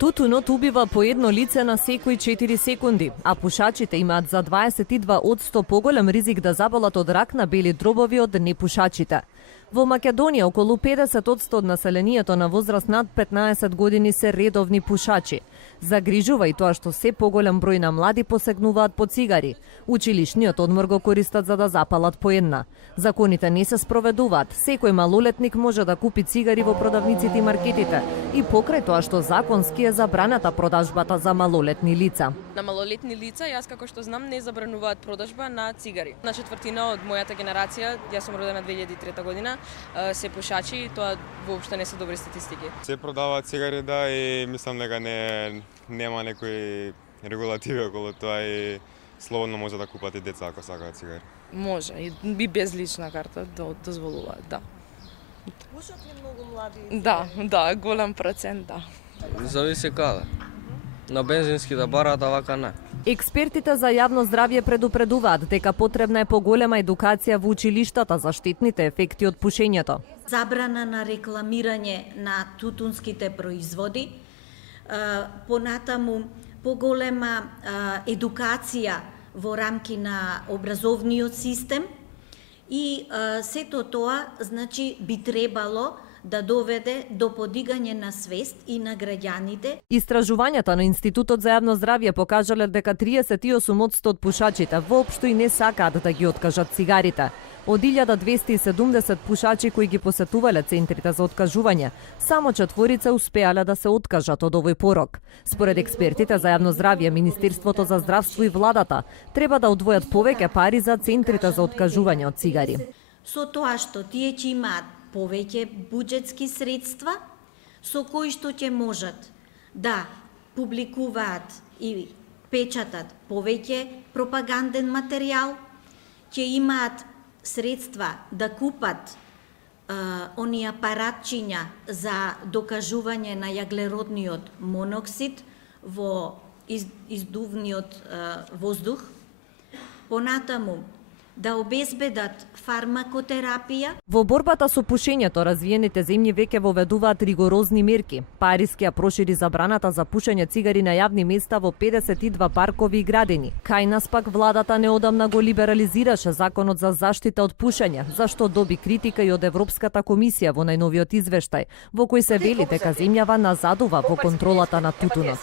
Тутунот убива по едно лице на секои 4 секунди, а пушачите имаат за 22% поголем ризик да заболат од рак на бели дробови од непушачите. Во Македонија околу 50% од населението на возраст над 15 години се редовни пушачи. Загрижува и тоа што се поголем број на млади посегнуваат по цигари. Училишниот одмор го користат за да запалат по една. Законите не се спроведуваат. Секој малолетник може да купи цигари во продавниците и маркетите. И покрај тоа што законски е забраната продажбата за малолетни лица. На малолетни лица, јас како што знам, не забрануваат продажба на цигари. На четвртина од мојата генерација, јас сум родена 2003 година, се пушачи и тоа воопшто не се добри статистики. Се продаваат цигари, да, и мислам дека нема некои регулативи околу тоа и слободно може да купат и деца ако сакаат цигари. Може, и без лична карта дозволуваат, да. Пушат ли многу млади? Да, голем процент, да. Зависи каде. На бензинските барата вака не. Експертите за јавно здравје предупредуваат дека потребна е поголема едукација во училиштата за штетните ефекти од пушењето. Забрана на рекламирање на тутунските производи, понатаму поголема едукација во рамки на образовниот систем и сето тоа значи би требало да доведе до подигање на свест и на граѓаните. Истражувањата на Институтот за јавно здравје покажале дека 38% од пушачите воопшто и не сакаат да ги откажат цигарите. Од 1270 пушачи кои ги посетувале центрите за откажување, само 4 успеале да се откажат од овој порок. Според експертите за јавно здравје, Министерството за здравство и владата треба да одвојат повеќе пари за центрите за откажување од цигари. Со тоа што тие ќе имаат повеќе буџетски средства со кои што ќе можат да публикуваат и печатат повеќе пропаганден материјал, ќе имаат средства да купат оние апаратчиња за докажување на јаглеродниот моноксид во издувниот воздух, понатаму да обезбедат фармакотерапија. Во борбата со пушењето, развиените земји веќе воведуваат ригорозни мерки. Париз ќе ја прошири забраната за пушење цигари на јавни места во 52 паркови и градини. Кај нас пак владата неодамна го либерализираше законот за заштита од пушење, зашто доби критика и од Европската комисија во најновиот извештај, во кој се вели дека земјава назадува во контролата на тутунот.